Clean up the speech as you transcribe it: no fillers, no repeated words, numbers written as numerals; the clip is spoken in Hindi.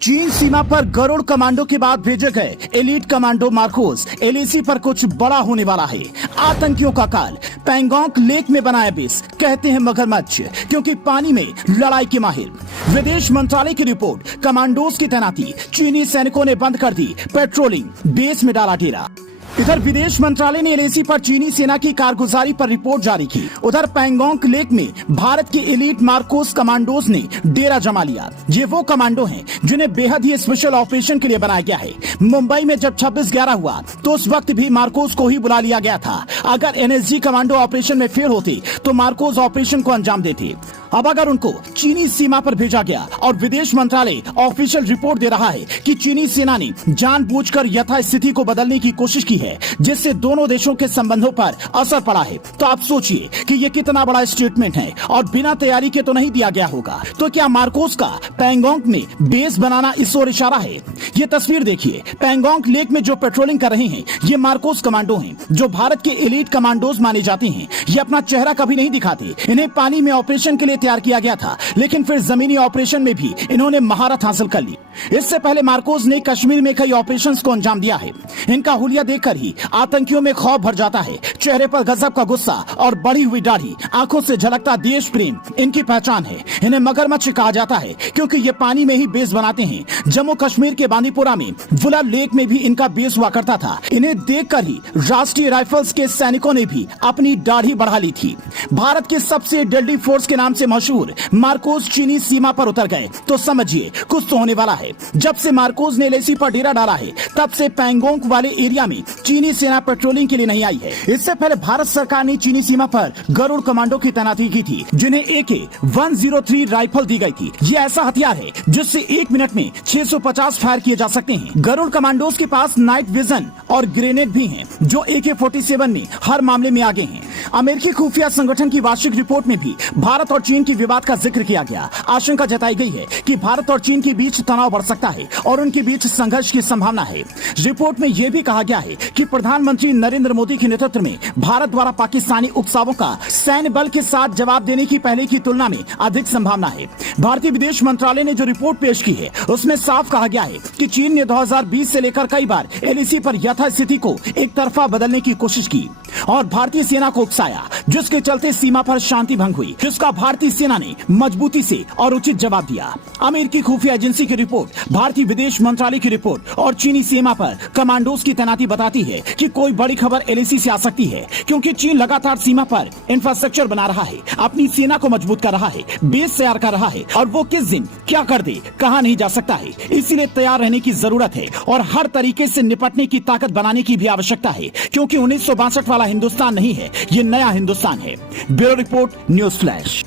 चीन सीमा पर गरुड़ कमांडो के बाद भेजे गए एलीट कमांडो मार्कोस एलएसी पर कुछ बड़ा होने वाला है। आतंकियों का काल, पैंगोंग लेक में बनाया बेस, कहते हैं मगरमच्छ क्योंकि पानी में लड़ाई के माहिर। विदेश मंत्रालय की रिपोर्ट, कमांडोज की तैनाती, चीनी सैनिकों ने बंद कर दी पेट्रोलिंग, बेस में डाला डेरा। इधर विदेश मंत्रालय ने एलएसी पर चीनी सेना की कारगुजारी पर रिपोर्ट जारी की। उधर पैंगोंग लेक में भारत के एलीट मार्कोस कमांडोज ने डेरा जमा लिया। ये वो कमांडो हैं जिन्हें बेहद ही स्पेशल ऑपरेशन के लिए बनाया गया है। मुंबई में जब 26/11 हुआ तो उस वक्त भी मार्कोस को ही बुला लिया गया था। अगर एनएसजी कमांडो ऑपरेशन में फेल होते तो मार्कोस ऑपरेशन को अंजाम देते। अब अगर उनको चीनी सीमा पर भेजा गया और विदेश मंत्रालय ऑफिशियल रिपोर्ट दे रहा है कि चीनी सेना ने जानबूझकर यथास्थिति को बदलने की कोशिश की है जिससे दोनों देशों के संबंधों पर असर पड़ा है, तो आप सोचिए कि ये कितना बड़ा स्टेटमेंट है और बिना तैयारी के तो नहीं दिया गया होगा। तो क्या मार्कोस का पैंगोंग में बेस बनाना इस ओर इशारा है? ये तस्वीर देखिए, पैंगोंग लेक में जो पेट्रोलिंग कर रहे हैं ये मार्कोस कमांडो हैं जो भारत के एलीट कमांडोज माने जाते हैं। ये अपना चेहरा कभी नहीं दिखाते। इन्हें पानी में ऑपरेशन के लिए तैयार किया गया था, लेकिन फिर जमीनी ऑपरेशन में भी इन्होंने महारत हासिल कर ली। इससे पहले मार्कोस ने कश्मीर में कई ऑपरेशंस को अंजाम दिया है। इनका हुलिया देखकर ही आतंकियों में खौफ भर जाता है। चेहरे पर गजब का गुस्सा और बढ़ी हुई दाढ़ी, आंखों से झलकता देश प्रेम इनकी पहचान है। इन्हें मगरमच्छ कहा जाता है क्योंकि ये पानी में ही बेस बनाते हैं। जम्मू कश्मीर के बांदीपुरा में वुलर लेक में भी इनका बेस हुआ करता था। इन्हें देखकर ही राष्ट्रीय राइफल्स के सैनिकों ने भी अपनी दाढ़ी बढ़ा ली थी। भारत के सबसे डेडली फोर्स के नाम से मशहूर मार्कोस चीनी सीमा पर उतर गए तो समझिए कुछ तो होने वाला है। जब से मार्कोस ने एलएसी पर डेरा डाला है तब से पैंगोंग वाले एरिया में चीनी सेना पेट्रोलिंग के लिए नहीं आई है। इससे पहले भारत सरकार ने चीनी सीमा पर गरुड़ कमांडो की तैनाती की थी जिन्हें AK-103 राइफल दी गई थी। ये ऐसा हथियार है जिससे 1 मिनट में 650 फायर किए जा सकते हैं। गरुड़ कमांडोज के पास नाइट विजन और ग्रेनेड भी हैं जो AK-47 में हर मामले में आगे हैं। अमेरिकी खुफिया संगठन की वार्षिक रिपोर्ट में भी भारत और चीन की विवाद का जिक्र किया गया। आशंका जताई गई है कि भारत और चीन के बीच तनाव बढ़ सकता है और उनके बीच संघर्ष की संभावना है। रिपोर्ट में यह भी कहा गया है कि प्रधानमंत्री नरेंद्र मोदी के नेतृत्व में भारत द्वारा पाकिस्तानी उकसावों का सैन्य बल के साथ जवाब देने की पहले की तुलना में अधिक संभावना है। भारतीय विदेश मंत्रालय ने जो रिपोर्ट पेश की है उसमें साफ कहा गया है कि चीन ने 2020 से लेकर कई बार एलएसी पर यथास्थिति को एक तरफा बदलने की कोशिश की और भारतीय सेना को उकसाया, जिसके चलते सीमा पर शांति भंग हुई, जिसका भारतीय सेना ने मजबूती से और उचित जवाब दिया। अमेरिकी खुफिया एजेंसी की रिपोर्ट, भारतीय विदेश मंत्रालय की रिपोर्ट और चीनी सीमा पर कमांडोज की तैनाती बताती है कि कोई बड़ी खबर एलएसी से आ सकती है क्योंकि चीन लगातार सीमा पर इंफ्रास्ट्रक्चर बना रहा है, अपनी सेना को मजबूत कर रहा है, बेस तैयार कर रहा है और वो किस दिन क्या कर दे कहा नहीं जा सकता है। इसीलिए तैयार रहने की जरूरत है और हर तरीके से निपटने की ताकत बनाने की भी आवश्यकता है क्योंकि 1962 वाला हिंदुस्तान नहीं है, ये नया हिंदुस्तान है। Bureau report, news flash.